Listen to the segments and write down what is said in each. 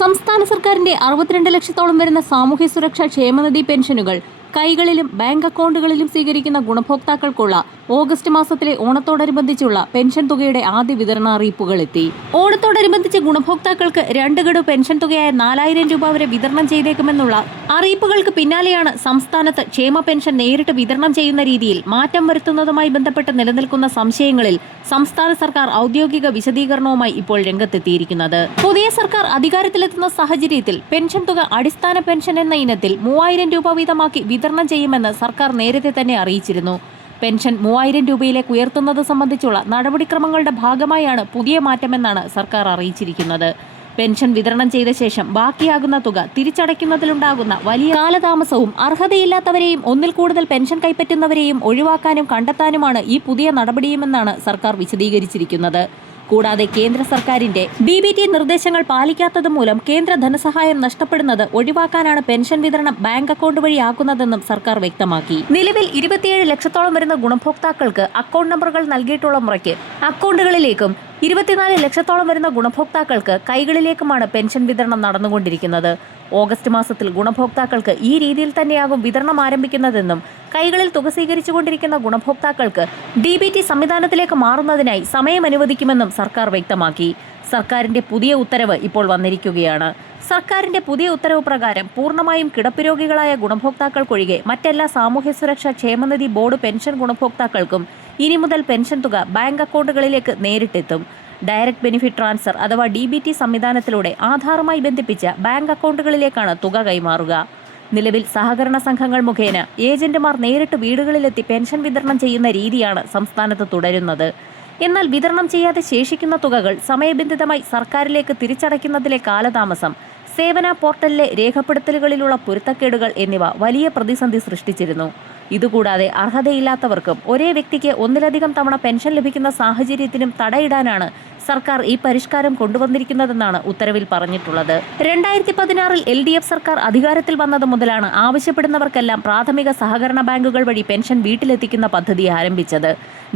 സംസ്ഥാന സർക്കാരിന്റെ 62 ലക്ഷത്തോളം വരുന്ന സാമൂഹ്യ സുരക്ഷാ ക്ഷേമനിധി പെൻഷനുകൾ കൈകളിലും ബാങ്ക് അക്കൗണ്ടുകളിലും സ്വീകരിക്കുന്ന ഗുണഭോക്താക്കൾക്കുള്ള ഓഗസ്റ്റ് മാസത്തിലെ ഓണത്തോടനുബന്ധിച്ചുള്ള പെൻഷൻ തുകയുടെ ആദ്യ വിതരണ അറിയിപ്പുകൾ എത്തി. ഓണത്തോടനുബന്ധിച്ച് ഗുണഭോക്താക്കൾക്ക് 2 ഗഡു പെൻഷൻ തുകയായ 4000 രൂപ വരെ വിതരണം ചെയ്തേക്കുമെന്നുള്ള അറിയിപ്പുകൾക്ക് പിന്നാലെയാണ് സംസ്ഥാനത്ത് ക്ഷേമ പെൻഷൻ നേരിട്ട് വിതരണം ചെയ്യുന്ന രീതിയിൽ മാറ്റം വരുത്തുന്നതുമായി ബന്ധപ്പെട്ട് നിലനിൽക്കുന്ന സംശയങ്ങളിൽ സംസ്ഥാന സർക്കാർ ഔദ്യോഗിക വിശദീകരണവുമായി ഇപ്പോൾ രംഗത്തെത്തിയിരിക്കുന്നത്. പുതിയ സർക്കാർ അധികാരത്തിലെത്തുന്ന സാഹചര്യത്തിൽ പെൻഷൻ തുക അടിസ്ഥാന പെൻഷൻ എന്ന ഇനത്തിൽ 3000 രൂപ വീതമാക്കി വിതരണം ചെയ്യുമെന്ന് സർക്കാർ നേരത്തെ തന്നെ അറിയിച്ചിരുന്നു. പെൻഷൻ 3000 രൂപയിലേക്ക് ഉയർത്തുന്നത് സംബന്ധിച്ചുള്ള നടപടിക്രമങ്ങളുടെ ഭാഗമായാണ് പുതിയ മാറ്റമെന്നാണ് സർക്കാർ അറിയിച്ചിരിക്കുന്നത്. പെൻഷൻ വിതരണം ചെയ്ത ശേഷം ബാക്കിയാകുന്ന തുക തിരിച്ചടയ്ക്കുന്നതിലുണ്ടാകുന്ന വലിയ കാലതാമസവും അർഹതയില്ലാത്തവരെയും ഒന്നിൽ കൂടുതൽ പെൻഷൻ കൈപ്പറ്റുന്നവരെയും ഒഴിവാക്കാനും കണ്ടെത്താനുമാണ് ഈ പുതിയ നടപടിയുമെന്നാണ് സർക്കാർ വിശദീകരിച്ചിരിക്കുന്നത്. കൂടാതെ കേന്ദ്ര സർക്കാരിന്റെ DBT നിർദ്ദേശങ്ങൾ പാലിക്കാത്തത് മൂലം കേന്ദ്ര ധനസഹായം നഷ്ടപ്പെടുന്നത് ഒഴിവാക്കാനാണ് പെൻഷൻ വിതരണം ബാങ്ക് അക്കൗണ്ട് വഴി ആക്കുന്നതെന്നും സർക്കാർ വ്യക്തമാക്കി. നിലവിൽ 27 ലക്ഷത്തോളം വരുന്ന ഗുണഭോക്താക്കൾക്ക് അക്കൗണ്ട് നമ്പറുകൾ നൽകിയിട്ടുള്ള മുറയ്ക്ക് അക്കൗണ്ടുകളിലേക്കും 24 ലക്ഷത്തോളം വരുന്ന ഗുണഭോക്താക്കൾക്ക് കൈകളിലേക്കുമാണ് പെൻഷൻ വിതരണം നടന്നുകൊണ്ടിരിക്കുന്നത്. ഓഗസ്റ്റ് മാസത്തിൽ ഗുണഭോക്താക്കൾക്ക് ഈ രീതിയിൽ തന്നെയാകും വിതരണം ആരംഭിക്കുന്നതെന്നും കൈകളിൽ തുക സ്വീകരിച്ചുകൊണ്ടിരിക്കുന്ന ഗുണഭോക്താക്കൾക്ക് DBT സംവിധാനത്തിലേക്ക് മാറുന്നതിനായി സമയം അനുവദിക്കുമെന്നും സർക്കാർ വ്യക്തമാക്കി. സർക്കാരിന്റെ പുതിയ ഉത്തരവ് ഇപ്പോൾ വന്നിരിക്കുകയാണ്. സർക്കാരിന്റെ പുതിയ ഉത്തരവ് പ്രകാരം പൂർണ്ണമായും കിടപ്പ് രോഗികളായ ഗുണഭോക്താക്കൾക്കൊഴികെ മറ്റെല്ലാ സാമൂഹ്യ സുരക്ഷാ ക്ഷേമനിധി ബോർഡ് പെൻഷൻ ഗുണഭോക്താക്കൾക്കും ഇനി മുതൽ പെൻഷൻ തുക ബാങ്ക് അക്കൗണ്ടുകളിലേക്ക് നേരിട്ടെത്തും. ഡയറക്ട് ബെനിഫിറ്റ് ട്രാൻസ്ഫർ അഥവാ DBT സംവിധാനത്തിലൂടെ ആധാറുമായി ബന്ധിപ്പിച്ച ബാങ്ക് അക്കൗണ്ടുകളിലേക്കാണ് തുക കൈമാറുക. നിലവിൽ സഹകരണ സംഘങ്ങൾ മുഖേന ഏജന്റുമാർ നേരിട്ട് വീടുകളിലെത്തി പെൻഷൻ വിതരണം ചെയ്യുന്ന രീതിയാണ് സംസ്ഥാനത്ത് തുടരുന്നത്. എന്നാൽ വിതരണം ചെയ്യാതെ ശേഷിക്കുന്ന തുകകൾ സമയബന്ധിതമായി സർക്കാരിലേക്ക് തിരിച്ചടയ്ക്കുന്നതിലെ കാലതാമസം, സേവന പോർട്ടലിലെ രേഖപ്പെടുത്തലുകളിലുള്ള പൊരുത്തക്കേടുകൾ എന്നിവ വലിയ പ്രതിസന്ധി സൃഷ്ടിച്ചിരുന്നു. ഇതുകൂടാതെ അർഹതയില്ലാത്തവർക്കും ഒരേ വ്യക്തിക്ക് ഒന്നിലധികം തവണ പെൻഷൻ ലഭിക്കുന്ന സാഹചര്യത്തിനും തടയിടാനാണ് സർക്കാർ ഈ പരിഷ്കാരം കൊണ്ടുവന്നിരിക്കുന്നതെന്നാണ് ഉത്തരവിൽ പറഞ്ഞിട്ടുള്ളത്. 2016 LDF സർക്കാർ അധികാരത്തിൽ വന്നത് മുതലാണ് ആവശ്യപ്പെടുന്നവർക്കെല്ലാം പ്രാഥമിക സഹകരണ ബാങ്കുകൾ വഴി പെൻഷൻ വീട്ടിലെത്തിക്കുന്ന പദ്ധതി ആരംഭിച്ചത്.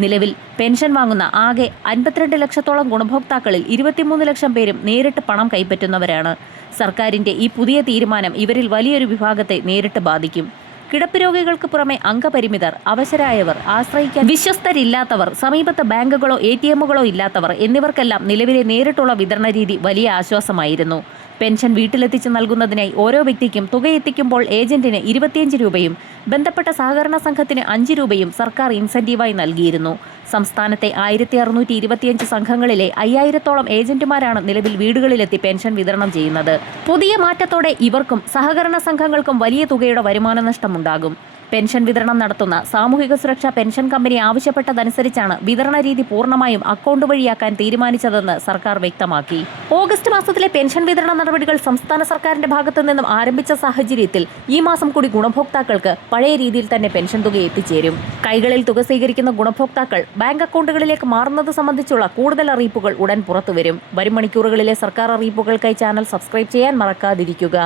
നിലവിൽ പെൻഷൻ വാങ്ങുന്ന ആകെ 52 ലക്ഷത്തോളം ഗുണഭോക്താക്കളിൽ 23 ലക്ഷം പേരും നേരിട്ട് പണം കൈപ്പറ്റുന്നവരാണ്. സർക്കാരിന്റെ ഈ പുതിയ തീരുമാനം ഇവരിൽ വലിയൊരു വിഭാഗത്തെ നേരിട്ട് ബാധിക്കും. കിടപ്പ് രോഗികൾക്ക് പുറമെ അംഗപരിമിതർ, അവശരായവർ, ആശ്രയിക്കാൻ വിശ്വസ്തരില്ലാത്തവർ, സമീപത്ത് ബാങ്കുകളോ ATMകളോ ഇല്ലാത്തവർ എന്നിവർക്കെല്ലാം നിലവിലെ നേരിട്ടുള്ള വിതരണ രീതി വലിയ ആശ്വാസമായിരുന്നു. പെൻഷൻ വീട്ടിലെത്തിച്ച് നൽകുന്നതിനായി ഓരോ വ്യക്തിക്കും തുക എത്തിക്കുമ്പോൾ ഏജന്റിന് 25 രൂപയും ബന്ധപ്പെട്ട സഹകരണ സംഘത്തിന് 5 രൂപയും സർക്കാർ ഇൻസെന്റീവായി നൽകിയിരുന്നു. സംസ്ഥാനത്തെ 1625 സംഘങ്ങളിലെ 5000-ഓളം ഏജന്റുമാരാണ് നിലവിൽ വീടുകളിലെത്തി പെൻഷൻ വിതരണം ചെയ്യുന്നത്. പുതിയ മാറ്റത്തോടെ ഇവർക്കും സഹകരണ സംഘങ്ങൾക്കും വലിയ തുകയുടെ വരുമാന നഷ്ടമുണ്ടാകും. പെൻഷൻ വിതരണം നടത്തുന്ന സാമൂഹിക സുരക്ഷാ പെൻഷൻ കമ്പനി ആവശ്യപ്പെട്ടതനുസരിച്ചാണ് വിതരണ രീതി പൂർണ്ണമായും അക്കൗണ്ട് വഴിയാക്കാൻ തീരുമാനിച്ചതെന്ന് സർക്കാർ വ്യക്തമാക്കി. ഓഗസ്റ്റ് മാസത്തിലെ പെൻഷൻ വിതരണ നടപടികൾ സംസ്ഥാന സർക്കാരിന്റെ ഭാഗത്തു നിന്നും ആരംഭിച്ച സാഹചര്യത്തിൽ ഈ മാസം കൂടി ഗുണഭോക്താക്കൾക്ക് പഴയ രീതിയിൽ തന്നെ പെൻഷൻ തുക എത്തിച്ചേരും. കൈകളിൽ തുക സ്വീകരിക്കുന്ന ഗുണഭോക്താക്കൾ ബാങ്ക് അക്കൗണ്ടുകളിലേക്ക് മാറുന്നത് സംബന്ധിച്ചുള്ള കൂടുതൽ അറിയിപ്പുകൾ ഉടൻ പുറത്തുവരും. വരും മണിക്കൂറുകളിലെ സർക്കാർ അറിയിപ്പുകൾക്കായി ചാനൽ സബ്സ്ക്രൈബ് ചെയ്യാൻ മറക്കാതിരിക്കുക.